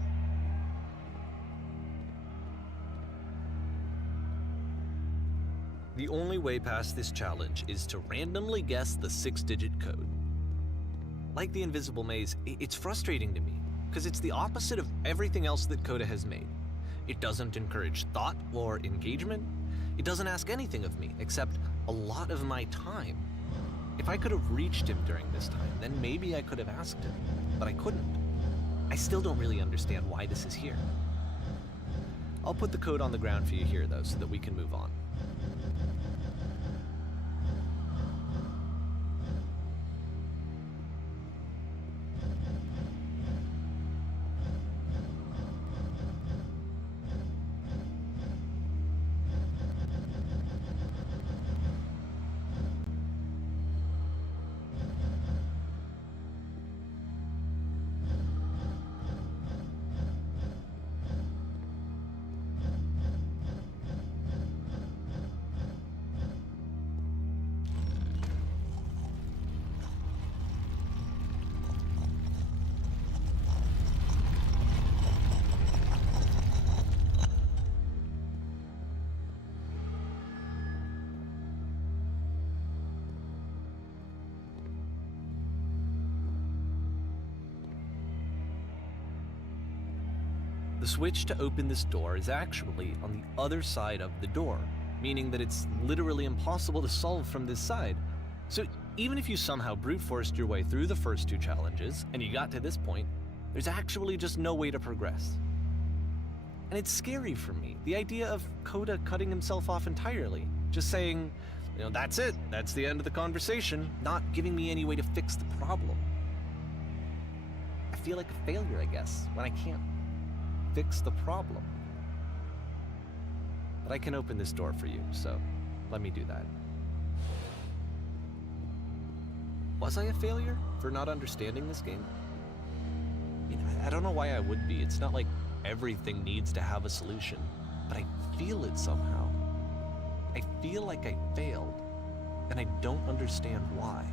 The only way past this challenge is to randomly guess the 6-digit code. Like the invisible maze, it's frustrating to me, because it's the opposite of everything else that Coda has made. It doesn't encourage thought or engagement. It doesn't ask anything of me, except a lot of my time. If I could have reached him during this time, then maybe I could have asked him, but I couldn't. I still don't really understand why this is here. I'll put the code on the ground for you here, though, so that we can move on. The switch to open this door is actually on the other side of the door, meaning that it's literally impossible to solve from this side. So even if you somehow brute forced your way through the first 2 challenges and you got to this point, there's actually just no way to progress. And it's scary for me, the idea of Coda cutting himself off entirely, just saying, that's it, that's the end of the conversation, not giving me any way to fix the problem. I feel like a failure, I guess, when I can't fix the problem. But I can open this door for you, so let me do that. Was I a failure for not understanding this game? I don't know why I would be. It's not like everything needs to have a solution, but I feel it somehow. I feel like I failed, and I don't understand why.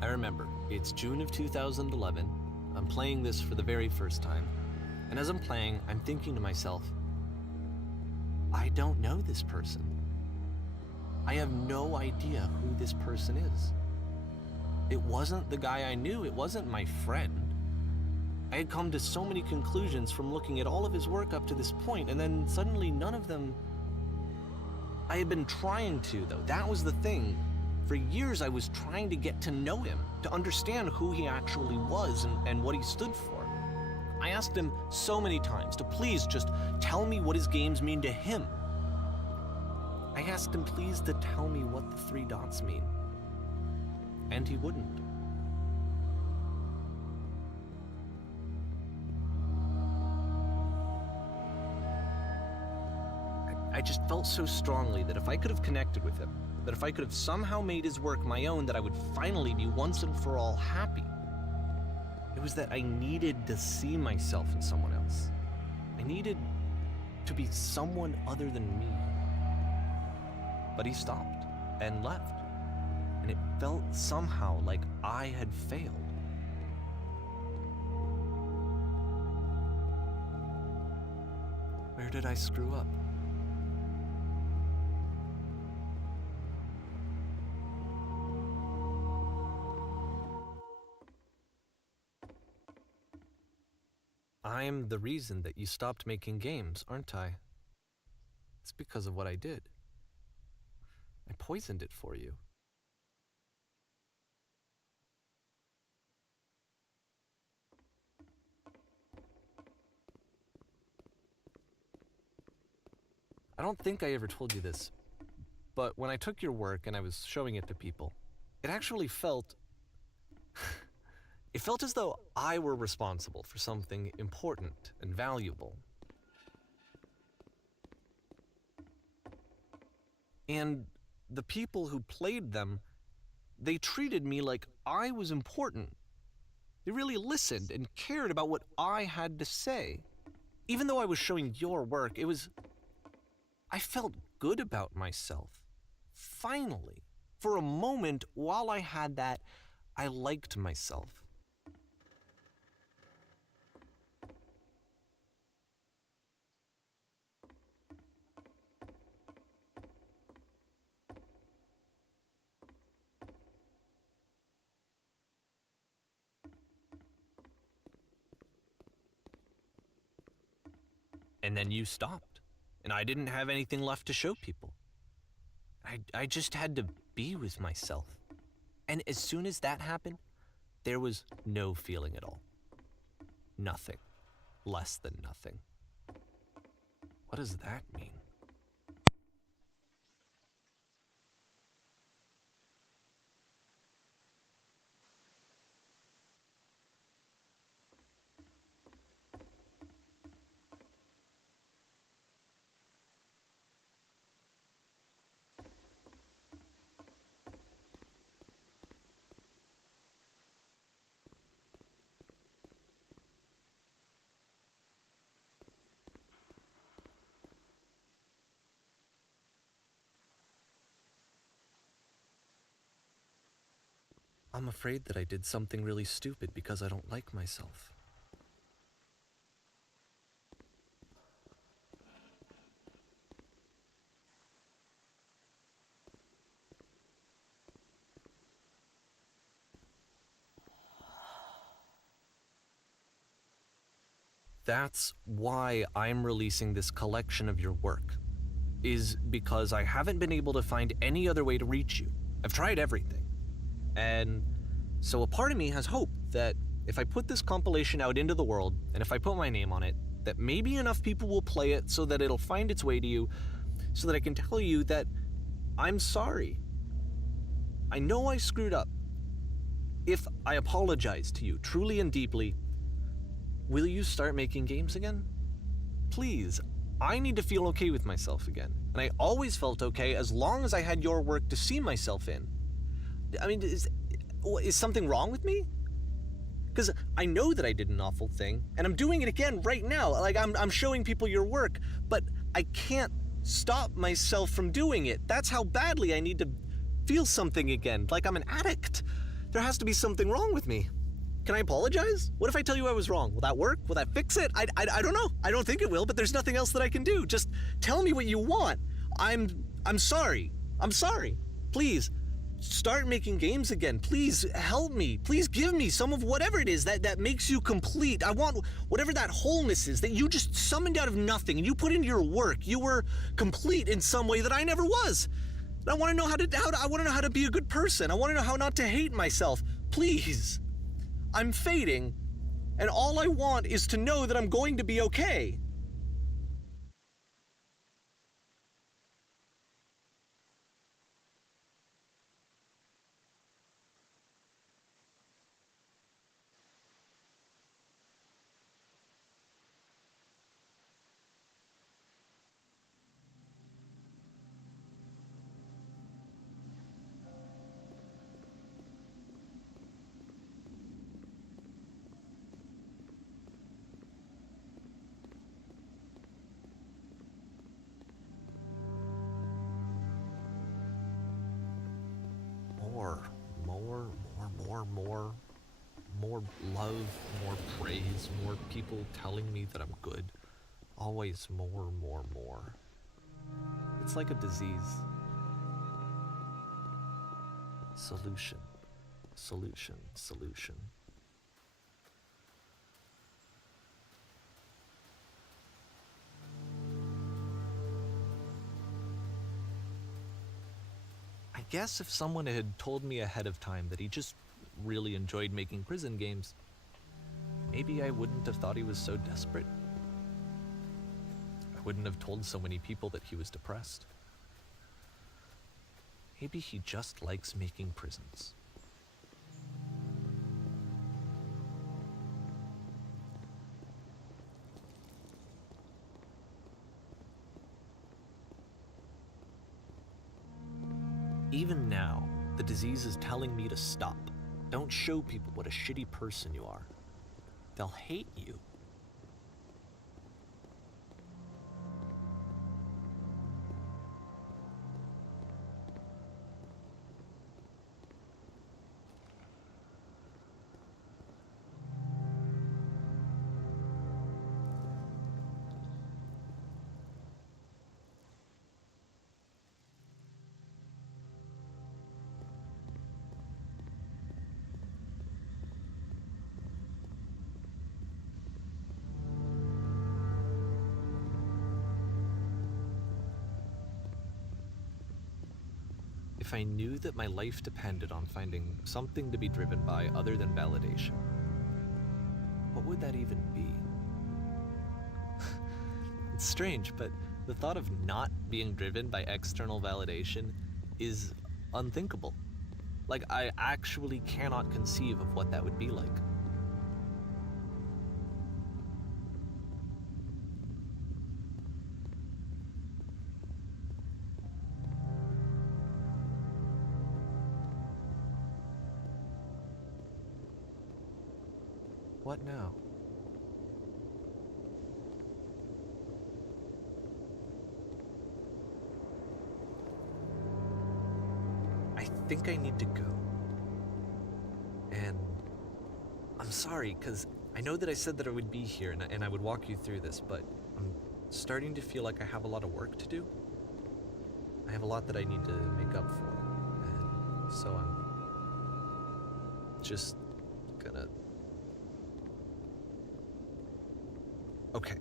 I remember, it's June of 2011. I'm playing this for the very first time, and as I'm playing, I'm thinking to myself, I don't know this person. I have no idea who this person is. It wasn't the guy I knew, it wasn't my friend. I had come to so many conclusions from looking at all of his work up to this point, and then suddenly none of them... I had been trying to, though. That was the thing. For years I was trying to get to know him, to understand who he actually was and what he stood for. I asked him so many times to please just tell me what his games mean to him. I asked him please to tell me what the 3 dots mean. And he wouldn't. I just felt so strongly that if I could have connected with him, that if I could have somehow made his work my own, that I would finally be once and for all happy. It was that I needed to see myself in someone else. I needed to be someone other than me. But he stopped and left, and it felt somehow like I had failed. Where did I screw up? I'm the reason that you stopped making games, aren't I? It's because of what I did. I poisoned it for you. I don't think I ever told you this, but when I took your work and I was showing it to people, it actually felt... it felt as though I were responsible for something important and valuable. And the people who played them, they treated me like I was important. They really listened and cared about what I had to say. Even though I was showing your work, I felt good about myself. Finally. For a moment, while I had that, I liked myself. And then you stopped, and I didn't have anything left to show people. I just had to be with myself. And as soon as that happened, there was no feeling at all. Nothing. Less than nothing. What does that mean? I'm afraid that I did something really stupid because I don't like myself. That's why I'm releasing this collection of your work, is because I haven't been able to find any other way to reach you. I've tried everything. And so a part of me has hope that if I put this compilation out into the world, and if I put my name on it, that maybe enough people will play it so that it'll find its way to you, so that I can tell you that I'm sorry. I know I screwed up. If I apologize to you truly and deeply, will you start making games again? Please, I need to feel okay with myself again. And I always felt okay as long as I had your work to see myself in. I mean, is something wrong with me? Because I know that I did an awful thing, and I'm doing it again right now. Like, I'm showing people your work, but I can't stop myself from doing it. That's how badly I need to feel something again, like I'm an addict. There has to be something wrong with me. Can I apologize? What if I tell you I was wrong? Will that work? Will that fix it? I don't know. I don't think it will, but there's nothing else that I can do. Just tell me what you want. I'm sorry. I'm sorry. Please, start making games again. Please help me. Please give me some of whatever it is that makes you complete. I want whatever that wholeness is that you just summoned out of nothing and you put into your work. You were complete in some way that I never was. And I want to know I want to know how to be a good person. I want to know how not to hate myself. Please. I'm fading, and all I want is to know that I'm going to be okay. More love, more praise, more people telling me that I'm good. Always more. It's like a disease. Solution. I guess if someone had told me ahead of time that he just really enjoyed making prison games, maybe I wouldn't have thought he was so desperate. I wouldn't have told so many people that he was depressed. Maybe he just likes making prisons. Even now, the disease is telling me to stop. Don't show people what a shitty person you are. They'll hate you. If I knew that my life depended on finding something to be driven by other than validation, what would that even be? It's strange, but the thought of not being driven by external validation is unthinkable. Like, I actually cannot conceive of what that would be like. What now? I think I need to go. And I'm sorry, because I know that I said that I would be here and I would walk you through this, but I'm starting to feel like I have a lot of work to do. I have a lot that I need to make up for. And so I'm just gonna Okay.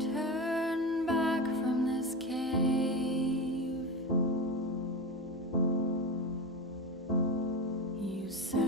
Turn back from this cave. You said